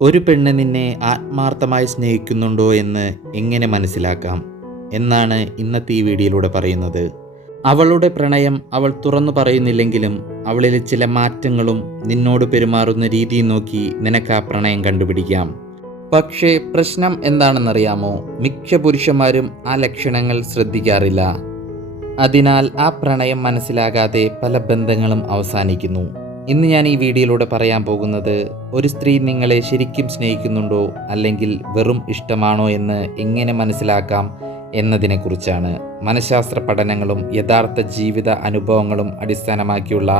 ഒരു പെണ്ണ് നിന്നെ ആത്മാർത്ഥമായി സ്നേഹിക്കുന്നുണ്ടോ എന്ന് എങ്ങനെ മനസ്സിലാക്കാം എന്നാണ് ഇന്നത്തെ ഈ വീഡിയോയിലൂടെ പറയുന്നത്. അവളുടെ പ്രണയം അവൾ തുറന്നു പറയുന്നില്ലെങ്കിലും അവളിലെ ചില മാറ്റങ്ങളും നിന്നോട് പെരുമാറുന്ന രീതിയും നോക്കി നിനക്ക് ആ പ്രണയം കണ്ടുപിടിക്കാം. പക്ഷേ പ്രശ്നം എന്താണെന്നറിയാമോ? മിക്ക പുരുഷന്മാരും ആ ലക്ഷണങ്ങൾ ശ്രദ്ധിക്കാറില്ല. അതിനാൽ ആ പ്രണയം മനസ്സിലാകാതെ പല ബന്ധങ്ങളും അവസാനിക്കുന്നു. ഇന്ന് ഞാൻ ഈ വീഡിയോയിലൂടെ പറയാൻ പോകുന്നത്, ഒരു സ്ത്രീ നിങ്ങളെ ശരിക്കും സ്നേഹിക്കുന്നുണ്ടോ അല്ലെങ്കിൽ വെറും ഇഷ്ടമാണോ എന്ന് എങ്ങനെ മനസ്സിലാക്കാം എന്നതിനെക്കുറിച്ചാണ്. മനഃശാസ്ത്ര പഠനങ്ങളും യഥാർത്ഥ ജീവിത അനുഭവങ്ങളും അടിസ്ഥാനമാക്കിയുള്ള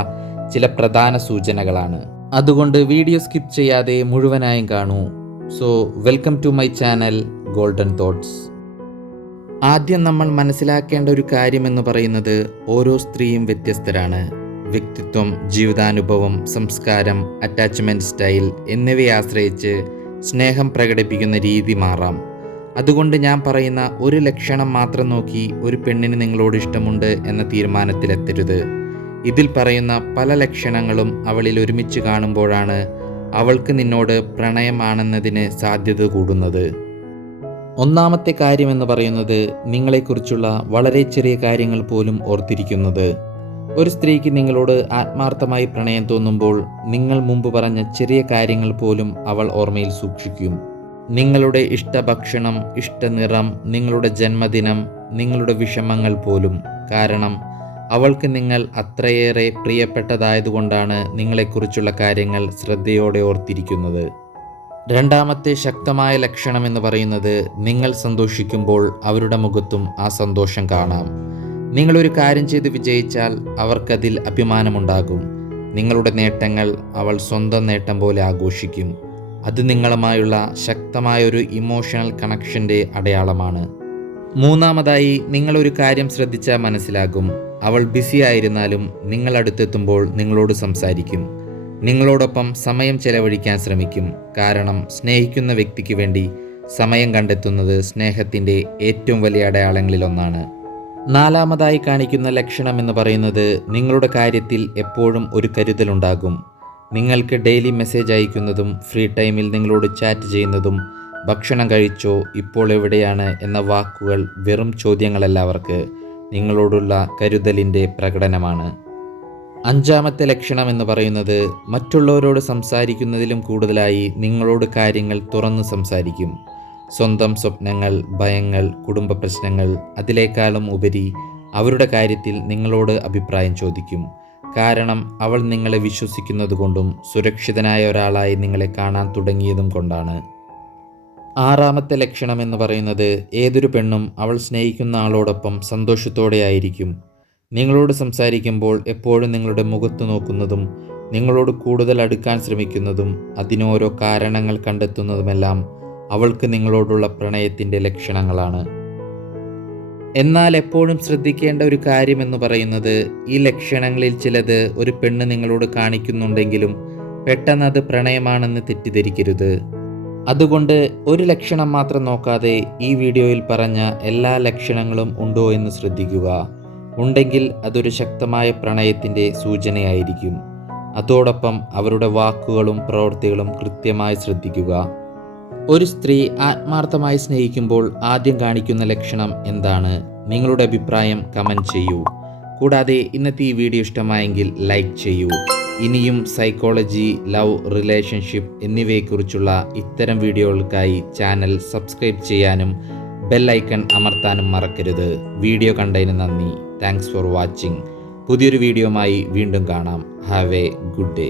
ചില പ്രധാന സൂചനകളാണ്. അതുകൊണ്ട് വീഡിയോ സ്കിപ്പ് ചെയ്യാതെ മുഴുവനായും കാണൂ. So welcome to my channel golden thoughts. ആദ്യം നമ്മൾ മനസ്സിലാക്കേണ്ട ഒരു കാര്യമെന്ന് പറയുന്നത്, ഓരോ സ്ത്രീയും വ്യത്യസ്തരാണ്. വ്യക്തിത്വം, ജീവിതാനുഭവം, സംസ്കാരം, അറ്റാച്ച്മെൻറ്റ് സ്റ്റൈൽ എന്നിവയെ ആശ്രയിച്ച് സ്നേഹം പ്രകടിപ്പിക്കുന്ന രീതി മാറാം. അതുകൊണ്ട് ഞാൻ പറയുന്ന ഒരു ലക്ഷണം മാത്രം നോക്കി ഒരു പെണ്ണിന് നിങ്ങളോട് ഇഷ്ടമുണ്ട് എന്ന തീരുമാനത്തിലെത്തരുത്. ഇതിൽ പറയുന്ന പല ലക്ഷണങ്ങളും അവളിൽ ഒരുമിച്ച് കാണുമ്പോഴാണ് അവൾക്ക് നിന്നോട് പ്രണയമാണെന്നതിന് സാധ്യത കൂടുന്നത്. ഒന്നാമത്തെ കാര്യമെന്ന് പറയുന്നത്, നിങ്ങളെക്കുറിച്ചുള്ള വളരെ ചെറിയ കാര്യങ്ങൾ പോലും ഓർത്തിരിക്കുന്നത്. ഒരു സ്ത്രീക്ക് നിങ്ങളോട് ആത്മാർത്ഥമായി പ്രണയം തോന്നുമ്പോൾ നിങ്ങൾ മുമ്പ് പറഞ്ഞ ചെറിയ കാര്യങ്ങൾ പോലും അവൾ ഓർമ്മയിൽ സൂക്ഷിക്കും. നിങ്ങളുടെ ഇഷ്ടഭക്ഷണം, ഇഷ്ടനിറം, നിങ്ങളുടെ ജന്മദിനം, നിങ്ങളുടെ വിഷമങ്ങൾ പോലും. കാരണം അവൾക്ക് നിങ്ങൾ അത്രയേറെ പ്രിയപ്പെട്ടതായതുകൊണ്ടാണ് നിങ്ങളെക്കുറിച്ചുള്ള കാര്യങ്ങൾ ശ്രദ്ധയോടെ ഓർത്തിരിക്കുന്നത്. രണ്ടാമത്തെ ശക്തമായ ലക്ഷണം എന്ന് പറയുന്നത്, നിങ്ങൾ സന്തോഷിക്കുമ്പോൾ അവരുടെ മുഖത്തും ആ സന്തോഷം കാണാം. നിങ്ങളൊരു കാര്യം ചെയ്ത് വിജയിച്ചാൽ അവർക്കതിൽ അഭിമാനമുണ്ടാകും. നിങ്ങളുടെ നേട്ടങ്ങൾ അവൾ സ്വന്തം നേട്ടം പോലെ ആഘോഷിക്കും. അത് നിങ്ങളുമായുള്ള ശക്തമായൊരു ഇമോഷണൽ കണക്ഷൻ്റെ അടയാളമാണ്. മൂന്നാമതായി, നിങ്ങളൊരു കാര്യം ശ്രദ്ധിച്ചാൽ മനസ്സിലാകും. അവൾ ബിസി ആയിരുന്നാലും നിങ്ങൾ അടുത്തെത്തുമ്പോൾ നിങ്ങളോട് സംസാരിക്കും. നിങ്ങളോടൊപ്പം സമയം ചെലവഴിക്കാൻ ശ്രമിക്കും. കാരണം സ്നേഹിക്കുന്ന വ്യക്തിക്ക് വേണ്ടി സമയം കണ്ടെത്തുന്നത് സ്നേഹത്തിൻ്റെ ഏറ്റവും വലിയ അടയാളങ്ങളിലൊന്നാണ്. നാലാമതായി കാണിക്കുന്ന ലക്ഷണം എന്ന് പറയുന്നത്, നിങ്ങളുടെ കാര്യത്തിൽ എപ്പോഴും ഒരു കരുതലുണ്ടാകും. നിങ്ങൾക്ക് ഡെയിലി മെസ്സേജ് അയക്കുന്നതും ഫ്രീ ടൈമിൽ നിങ്ങളോട് ചാറ്റ് ചെയ്യുന്നതും ഭക്ഷണം കഴിച്ചോ, ഇപ്പോൾ എവിടെയാണ് എന്ന വാക്കുകൾ വെറും ചോദ്യങ്ങളല്ല, അവർക്ക് നിങ്ങളോടുള്ള കരുതലിൻ്റെ പ്രകടനമാണ്. അഞ്ചാമത്തെ ലക്ഷണം എന്ന് പറയുന്നത്, മറ്റുള്ളവരോട് സംസാരിക്കുന്നതിലും കൂടുതലായി നിങ്ങളോട് കാര്യങ്ങൾ തുറന്ന് സംസാരിക്കും. സ്വന്തം സ്വപ്നങ്ങൾ, ഭയങ്ങൾ, കുടുംബ പ്രശ്നങ്ങൾ, അതിനേക്കാളും ഉപരി അവരുടെ കാര്യത്തിൽ നിങ്ങളോട് അഭിപ്രായം ചോദിക്കും. കാരണം അവൾ നിങ്ങളെ വിശ്വസിക്കുന്നതുകൊണ്ടും സുരക്ഷിതനായ ഒരാളായി നിങ്ങളെ കാണാൻ തുടങ്ങിയതും കൊണ്ടാണ്. ആറാമത്തെ ലക്ഷണം എന്ന് പറയുന്നത്, ഏതൊരു പെണ്ണും അവൾ സ്നേഹിക്കുന്ന ആളോടൊപ്പം സന്തോഷത്തോടെ ആയിരിക്കും. നിങ്ങളോട് സംസാരിക്കുമ്പോൾ എപ്പോഴും നിങ്ങളുടെ മുഖത്ത് നോക്കുന്നതും നിങ്ങളോട് കൂടുതൽ അടുക്കാൻ ശ്രമിക്കുന്നതും അതിനോരോ കാരണങ്ങൾ കണ്ടെത്തുന്നതുമെല്ലാം അവൾക്ക് നിങ്ങളോടുള്ള പ്രണയത്തിൻ്റെ ലക്ഷണങ്ങളാണ്. എന്നാൽ എപ്പോഴും ശ്രദ്ധിക്കേണ്ട ഒരു കാര്യമെന്ന് പറയുന്നത്, ഈ ലക്ഷണങ്ങളിൽ ചിലത് ഒരു പെണ്ണ് നിങ്ങളോട് കാണിക്കുന്നുണ്ടെങ്കിലും പെട്ടെന്ന് അത് പ്രണയമാണെന്ന് തെറ്റിദ്ധരിക്കരുത്. അതുകൊണ്ട് ഒരു ലക്ഷണം മാത്രം നോക്കാതെ ഈ വീഡിയോയിൽ പറഞ്ഞ എല്ലാ ലക്ഷണങ്ങളും ഉണ്ടോ എന്ന് ശ്രദ്ധിക്കുക. ഉണ്ടെങ്കിൽ അതൊരു ശക്തമായ പ്രണയത്തിൻ്റെ സൂചനയായിരിക്കും. അതോടൊപ്പം അവരുടെ വാക്കുകളും പ്രവൃത്തികളും കൃത്യമായി ശ്രദ്ധിക്കുക. ഒരു സ്ത്രീ ആത്മാർത്ഥമായി സ്നേഹിക്കുമ്പോൾ ആദ്യം കാണിക്കുന്ന ലക്ഷണം എന്താണ്? നിങ്ങളുടെ അഭിപ്രായം കമൻറ്റ് ചെയ്യൂ. കൂടാതെ ഇന്നത്തെ ഈ വീഡിയോ ഇഷ്ടമായെങ്കിൽ ലൈക്ക് ചെയ്യൂ. ഇനിയും സൈക്കോളജി, ലവ്, റിലേഷൻഷിപ്പ് എന്നിവയെക്കുറിച്ചുള്ള ഇത്തരം വീഡിയോകൾക്കായി ചാനൽ സബ്സ്ക്രൈബ് ചെയ്യാനും ബെൽ ഐക്കൺ അമർത്താനും മറക്കരുത്. വീഡിയോ കണ്ടതിന് നന്ദി. Thanks for watching. പുതിയൊരു വീഡിയോയുമായി വീണ്ടും കാണാം. Have A good day.